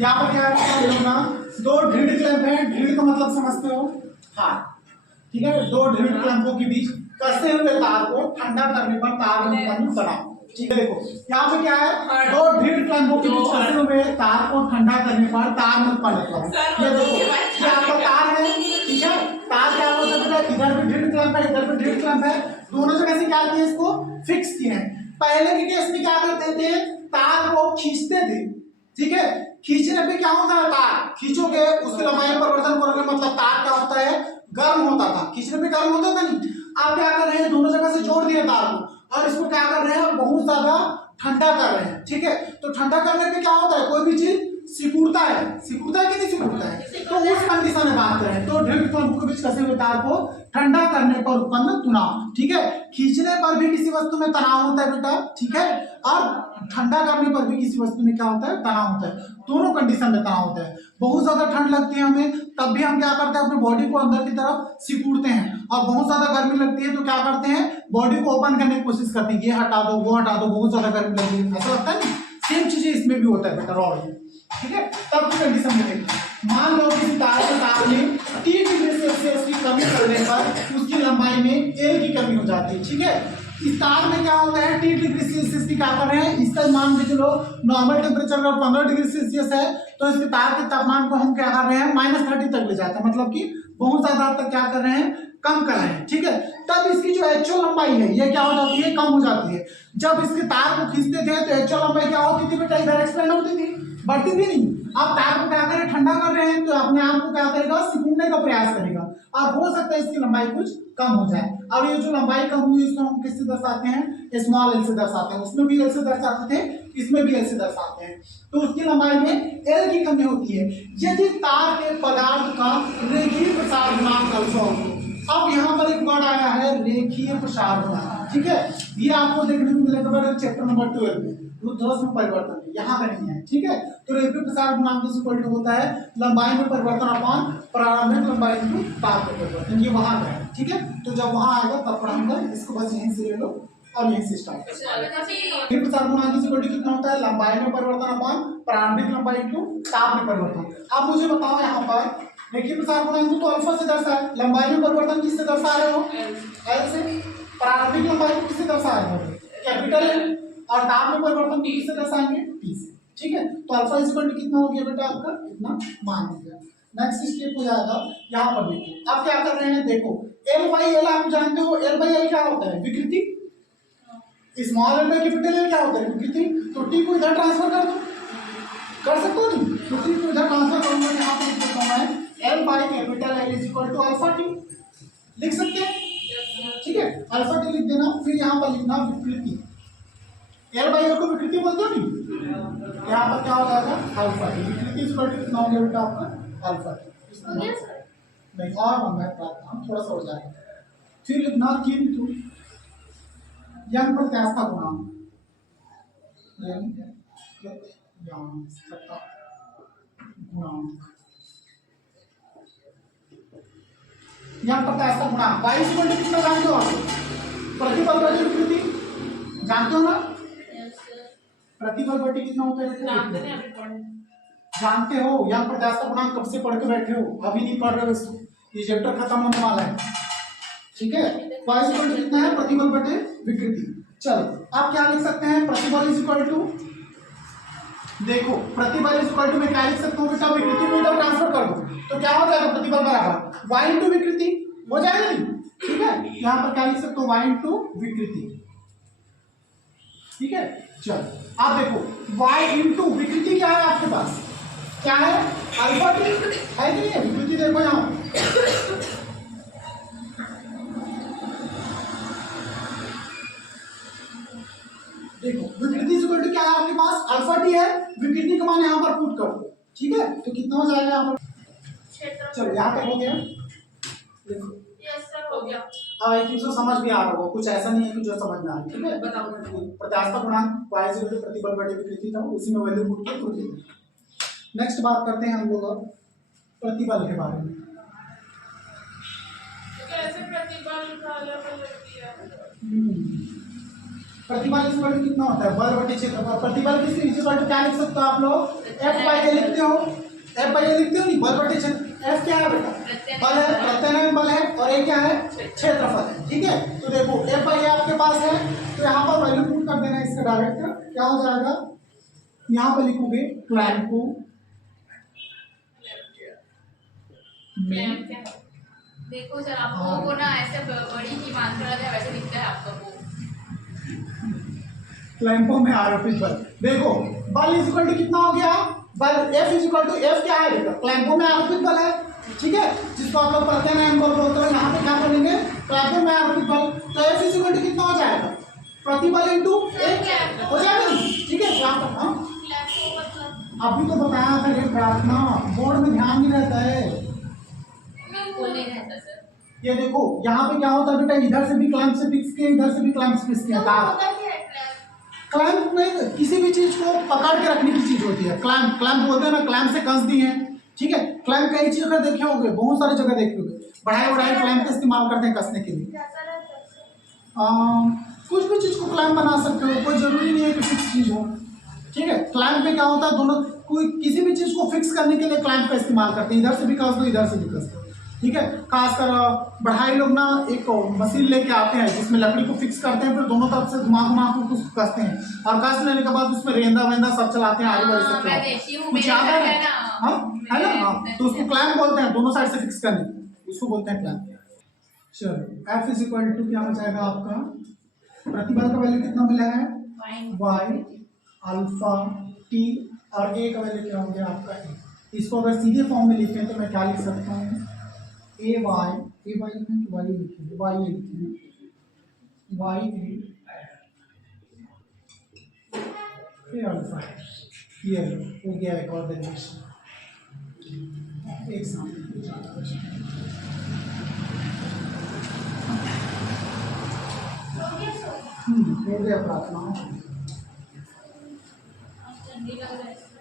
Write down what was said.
यहाँ पर क्या होगा, दो ढीढ़ क्लैंप है, ढीढ़ का मतलब समझते हो हाथ, ठीक है। दो ढीढ़ क्लैंपों के बीच कसे हुए तार को ठंडा करने पर तार में उत्पन्न तनाव, ठीक है। देखो यहाँ पे क्या है, दो ढीढ़ क्लैंपों के बीच कसे हुए तार को ठंडा करने पर तार में उत्पन्न तनाव। ये देखो ये आपका तार है, ठीक है। तार क्या होता है, इधर भी ढीढ़ क्लैंप है, इधर भी ढीढ़ क्लैंप है, दोनों जगह से क्या किया, इसको फिक्स किए हैं। पहले के केस में क्या करते थे, तार को खींचते थे, ठीक है। खींचने पे क्या होता है, तार खींचोगे उसकी लंबाई में परिवर्तन करोगे, मतलब तार क्या होता है, गर्म होता था, खींचने पे गर्म होता था नहीं। आप क्या कर रहे हैं, दोनों जगह से जोड़ दिए तार को और इसको क्या कर रहे हैं, बहुत ज्यादा ठंडा कर रहे हैं, ठीक है। तो ठंडा करने पे क्या होता है, कोई भी चीज सिकुड़ता है कि नहीं सिकुड़ता है, तो उस कंडीशन में बात करें तो ढीढ़ क्लैंपों के बीच कसे हुए तार को ठंडा करने पर उत्पन्न तनाव, ठीक है। खींचने पर भी किसी वस्तु में तनाव होता है बेटा, ठीक है, और ठंडा करने पर भी किसी वस्तु में क्या होता है, तनाव होता है। दोनों कंडीशन में तनाव होता है। बहुत ज्यादा ठंड लगती है हमें, तब भी हम क्या करते हैं, अपने बॉडी को अंदर की तरफ सिकुड़ते हैं, और बहुत ज्यादा गर्मी लगती है तो क्या करते हैं, बॉडी को ओपन करने की कोशिश करते हैं, ये हटा दो वो हटा दो, बहुत ज्यादा गर्मी लगती है, ऐसा लगता है। सेम चीजें इसमें भी होता है बेटा, रॉड में, ठीक है। तब की कंडीशन में देखिए, मान लो किसी तार के तार में 30 डिग्री सेल्सियस की कमी करने पर उसकी लंबाई में एल की कमी हो जाती है, ठीक है। इस तार में क्या होता है, 30 डिग्री सेल्सियस की क्या कर रहे हैं, इसका मान के चलो नॉर्मल टेम्परेचर अगर 15 डिग्री सेल्सियस है तो इसके तार के तापमान को हम क्या कर रहे हैं, -30 तक ले जाते हैं, मतलब कि बहुत ज्यादा तक क्या कर रहे हैं, कम कर रहे हैं, ठीक है। तब इसकी जो एक्चुअल लंबाई है ये क्या हो जाती है, कम हो जाती है। जब इसके तार को खींचते थे तो एक्चुअल लंबाई क्या होती थी बेटा, इधर एक्सपेंड होती थी, बढ़ती थी नहीं। आप तार को क्या करें, ठंडा कर रहे हैं तो अपने आप को क्या करेगा, सिकुड़ने का प्रयास करेगा, और हो सकता है इसकी लंबाई कुछ कम हो जाए। और ये जो लंबाई कम हुई इसको हम किससे दर्शाते हैं, स्मॉल एल से दर्शाते हैं। उसमें भी एल से दर्शाते थे, इसमें भी एल से दर्शाते हैं। तो उसकी लंबाई में एल की कमी होती है यदि तार के पदार्थ का रेखीय प्रसार गुणांक अल्फा हो। अब यहाँ पर एक वर्ड आया है रेखीय प्रसार गुणांक, ठीक है। ये आपको देखने को मिलेगा चैप्टर नंबर 12 में, रुद्धोष्म परिवर्तन, यहाँ पे नहीं है, ठीक है। तो रेखीय प्रसार गुणांक इक्वल टू होता है लंबाई में परिवर्तन अपॉन प्रारंभिक लंबाई इंटू तार का परिवर्तन, ये वहां का है, ठीक है। तो जब वहां आएगा तब पढ़ाऊंगा, इसको बस यहीं से ले लो और यहीं से स्टार्ट। रेखीय प्रसार गुणांक इक्वल टू कितना होता है, लंबाई में परिवर्तन अपॉन प्रारंभिक लंबाई इंटू ताप में परिवर्तन। अब मुझे बताओ यहाँ पर रेखीय प्रसार गुणांक तो अल्फा से दर्शाए, लंबाई में परिवर्तन किससे दर्शा रहे हो, एल से, प्रारंभिक लंबाई को किससे दर्शा रहे हो, कैपिटल एल, और ताप में परिवर्तन किससे दर्शाएंगे, टी से, ठीक है। तो अल्फा इक्वल टू कितना हो गया बेटा, आपका इतना मान हो गया। नेक्स्ट स्टेप हो जाएगा, यहाँ पर देखो आप क्या कर रहे हैं, देखो एल बाई एल आप जानते हो, एल बाई एल क्या होता है, विकृति, small L by capital L क्या होता है, विकृति। तो टी को इधर ट्रांसफर कर दो, कर सकते हो नहीं, तो टी को इधर ट्रांसफर करूंगा, यहाँ पर लिख देता हूं मैं L by capital L is equal to alpha T, लिख सकते हैं, ठीक है। अल्फा टी लिख देना, फिर यहाँ पर लिखना विकृति, एल बाई एल को विकृति बोलते हो नहीं, यहाँ पर क्या हो जाएगा, अल्फा टी, विकृति इज इक्वल टू कितना हो गया बेटा आपका, अल्फा टी, नहीं और हम थोड़ा सा हो जाएगा। फिर लिखना किंतु यंग प्रत्यास्था गुणांक, यहाँ प्रत्यास्था गुणांक y इक्वल टू कितना जानते हो आप, प्रतिबल बटे विकृति जानते हो ना, प्रतिबल बटे कितना होता है, जानते हो। यहाँ प्रत्यास्था गुणांक कब से पढ़ के बैठे हो, अभी नहीं पढ़ रहे हो, ये चैप्टर खत्म होने वाला है, ठीक है। y इक्वल टू कितना है, प्रतिबल बटे विकृति। चलो आप क्या लिख सकते हैं, प्रतिबल इज इक्वल टू, देखो प्रतिबल इज इक्वल टू मैं क्या लिख सकता हूँ बेटा, विकृति को इधर ट्रांसफर कर दो तो क्या हो जाएगा, प्रतिबल बराबर y इंटू विकृति हो जाएगा नहीं, ठीक है। यहाँ पर क्या लिख सकते हो, y इंटू विकृति, ठीक है। चलो आप देखो y इंटू विकृति क्या है आपके पास, क्या है, अल्फा टी है कि नहीं है, विकृति देखो यहाँ देखो, विकृति इक्वल टू क्या है आपके पास, अल्फा टी है, विकृति का मान यहाँ पर पुट कर दो, ठीक है। तो कितना हो जाएगा यहाँ पर, चलो यहाँ पे हो गया, देखो हो गया। अब एक चीज समझ भी आ रहा होगा, कुछ ऐसा नहीं है कि जो समझ में आ रहा है, ठीक है। बताओ प्रत्यास्था गुणांक y इक्वल टू प्रतिबल बटे विकृति था, उसी में वैल्यू पुट कर दो। नेक्स्ट बात करते हैं हम लोग अब प्रतिबल के बारे में। कैसे प्रतिबल का अलग दिया, प्रतिबल इक्वल टू कितना होता है, बल बटे क्षेत्रफल। प्रतिबल की इक्वल टू क्या लिख सकते हो आप लोग, F बाई ए लिखते लिखते हो, एफ बाई ए लिखते हो नहीं, बल बटे क्षेत्र। एफ क्या है बेटा, बल है, प्रत्यानयन बल है, और ए क्या है, क्षेत्रफल है। ठीक है, तो देखो एफ बाई ए आपके पास है, तो यहाँ पर वैल्यू पुट कर देना इसका डायरेक्ट, क्या हो जाएगा, यहाँ पर लिखोगे क्लैंप को देखो सर, आप लोगों को ना ऐसे बड़ी की मात्रा है वैसे दिखता है आपका वो। क्लैंपों में आरोपित बल, देखो बल इज इक्वल टू कितना हो गया, बल F is equal to, F क्या है बेटा, क्लैंपों में आरोपित बल है। ठीक है, जिसको आप लोग प्रत्यानयन बल बोलते हो, यहाँ पे क्या बोलेंगे, क्लैंपों में आरोपित बल। तो एफ इज इक्वल टू कितना हो जाएगा, प्रतिबल इंटू एक हो जाएगा। ठीक है, यहाँ पर हम अभी तो बताया था ये प्रार्थना, बोर्ड में ध्यान नहीं रहता है। बिल्कुल नहीं रहता सर। ये देखो यहाँ पे क्या होता है बेटा, इधर से भी क्लैंप से फिक्स किया, इधर से भी क्लैंप से फिक्स किया। क्लैंप में किसी भी चीज को पकड़ के रखने की चीज होती है, क्लैंप, क्लैंप बोलते हैं ना, क्लैंप से कस दी है। ठीक है, क्लैंप कई चीजों का देखे होंगे, बहुत सारी जगह देखे होंगे, बढ़ाई क्लैंप का इस्तेमाल करते हैं कसने के लिए। कुछ भी चीज को क्लैंप बना सकते हो, कोई जरूरी नहीं है कि फिक्स चीज हो। ठीक है, क्लैंप में क्या होता है, दोनों कोई किसी भी चीज को फिक्स करने के लिए क्लैंप का इस्तेमाल करते हैं, इधर से भी कस दो, इधर से भी कस दो। ठीक है, खासकर बढ़ाई लोग ना एक मशीन लेके आते हैं जिसमें लकड़ी को फिक्स करते हैं, फिर दोनों तरफ से घुमा घुमा के उसको कसते हैं, और कस लेने के बाद उसमें रेंदा वेंदा सब चलाते हैं, आगे वाले सब चलाते हैं। कुछ याद है ना, है ना, हाँ, तो उसको क्लैंप बोलते हैं, दोनों साइड से फिक्स करने, उसको बोलते हैं क्लैंप। चलो एफ इज इक्वल टू क्या हो जाएगा आपका, प्रतिबल का वैल्यू कितना मिला है, वाई अल्फा टी, और ए का वैल्यू क्या हो गया आपका ए। इसको अगर सीधे फॉर्म में लिखें तो मैं क्या लिख सकता हूँ, ए वाई लिखें, वाई लिखेंगे, वाई ए लिखेंगे, वाई ए अल्फा, ये हो गया एक और डेरिवेशन। एक सामने हो गया प्रार्थना। ठंडी लग रहा है।